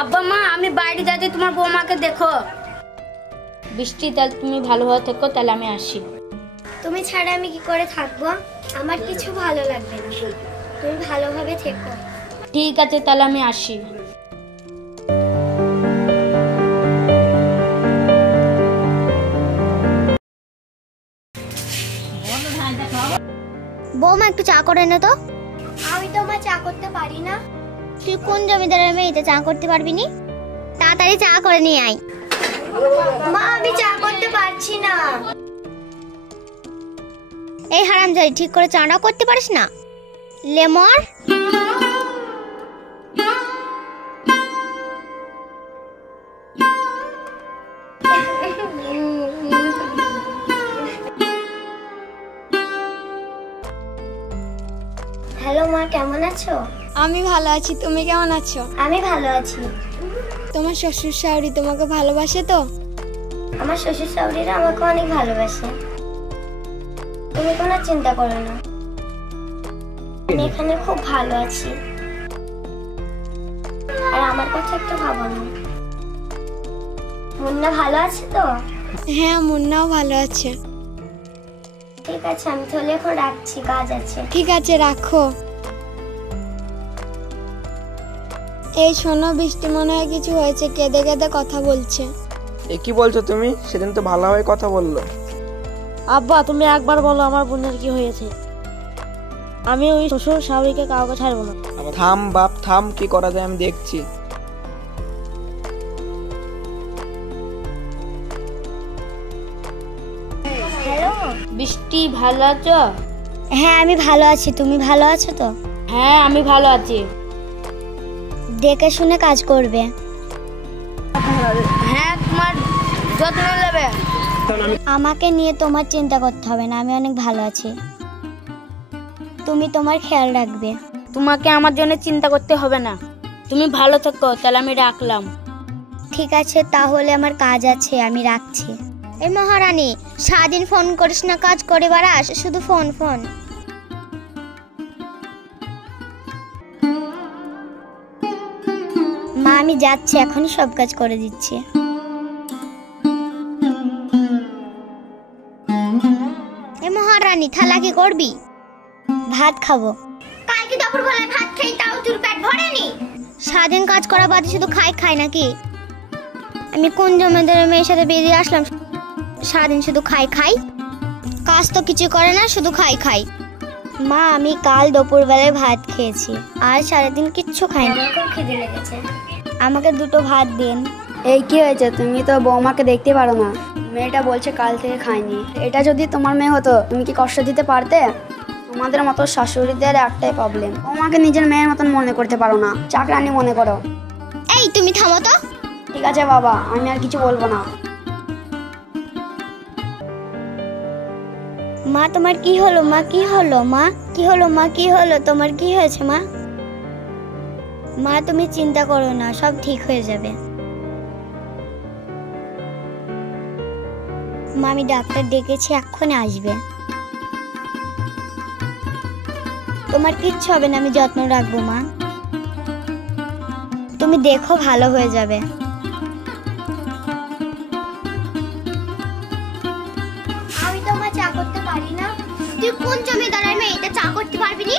আব্বা মা আমি বাইরে যাচ্ছি, তোমার বৌমাকে দেখো। বৃষ্টি, তাহলে তুমি ভালোভাবে থেকো, তাহলে আমি আসি। তুমি ছাড়া আমি কি করে থাকবো? আমার কিছু ভালো লাগবে না, তুমি ভালোভাবে থেকো। ঠিক আছে, তাহলে আমি আসি। বৌমা একটু চা করে নে তো। আমি তো মা চা করতে পারি না। তুই কোন জমিদারের মেয়েতে চা করতে পারবি নি? তাড়াতাড়ি চা করে নিয়ে আয়। মা আমি চা করতে পারছি না। এই হারামজাদি, ঠিক করে চাটা করতে পারিস না? লেমর হ্যালো মা, কেমন আছো? আমি ভালো আছি, তুমি কেমন আছো? আমি ভালো আছি। তোমার শ্বশুর শাশুড়ি তোমাকে ভালোবাসে তো? আমার শ্বশুর শাশুড়িরা আমাকে অনেক ভালোবাসে, তুমি কোনো চিন্তা করো না, আমি এখানে খুব ভালো আছি। আর আমার কথা একটু ভাবো না। মুন্না ভালো আছে তো? হ্যাঁ, মুন্নাও ভালো আছে। ঠিক আছে, আমি তাহলে এখন রাখছি, কাজ আছে। ঠিক আছে, রাখো। এই শোনো, বৃষ্টি মনে হয় কিছু হয়েছে, কেঁদে কেঁদে কথা বলছে। এ কি বলছো তুমি? সেদিন তো ভালোভাবে কথা বললো। আব্বা তুমি একবার বলো আমার বোনের কি হয়েছে। আমি ওই শ্বশুর শাশুড়িকে কাউকে ছাড়বো না। থাম বাপ থাম, কি করা যায় আমি দেখছি। হ্যালো বৃষ্টি, ভালো আছো? হ্যাঁ আমি ভালো আছি, তুমি ভালো আছো তো? হ্যাঁ আমি ভালো আছি। দেখে শুনে কাজ করবে। হ্যাঁ, তোমার যত্ন নেবে। আমাকে নিয়ে তোমার চিন্তা করতে হবে না, আমি অনেক ভালো আছি, তুমি তোমার খেয়াল রাখবে। তোমাকে আমার জন্য চিন্তা করতে হবে না, তুমি ভালো থাকো, তাহলে আমি রাখলাম। ঠিক আছে, তাহলে আমার কাজ আছে, আমি রাখছি। এই মহারানী, সারাদিন ফোন করিস না, কাজ করে বেড়াস, শুধু ফোন ফোন। মা আমি যাচ্ছি, এখনই সব কাজ করে দিচ্ছি। এই মহারানী, থালা কি করবি? ভাত খাবো। কালকে দুপুরবেলা ভাত খেয়ে তাও তোর পেট ভরেনি? সারাদিন কাজ করা বাদে শুধু খাই নাকি? আমি কোন জমিদারের মেয়ের সাথে বেরিয়ে আসলাম, সারাদিন শুধু খাই। কাজ তো কিছু করে না, শুধু খাই। মা আমি কাল দুপুরবেলায় ভাত খেয়েছি, আর সারাদিন কিচ্ছু খাইনি, খুব খিদে লেগেছে, আমাকে দুটো ভাত দিন। এই কি হয়েছে? তুমি তো বৌমাকে দেখতে পারো না, মেয়েটা বলছে কাল থেকে খায়নি। এটা যদি তোমার মেয়ে হতো, তুমি কি কষ্ট দিতে পারতে? তোমাদের মতো শাশুড়িদের একটাই প্রবলেম, বৌমাকে নিজের মেয়ের মতন মনে করতে পারো না, চাকরানি মনে করো। এই তুমি থামো তো। ঠিক আছে বাবা, আমি আর কিছু বলবো না। মা তোমার কি হলো? মা কি হলো? মা কি হলো? মা কি হলো? তোমার কি হয়েছে মা? মা তুমি চিন্তা করো না, সব ঠিক হয়ে যাবে। মা আমি ডাক্তার ডেকেছি, এক্ষুনি আসবে। তোমার কিচ্ছু হবে না, আমি যত্ন রাখবো মা, তুমি দেখো ভালো হয়ে যাবে। আমি তো মা চা করতে পারি না। তুই কোন জমিদারের মেয়ে, এটা চা করতে পারবি না?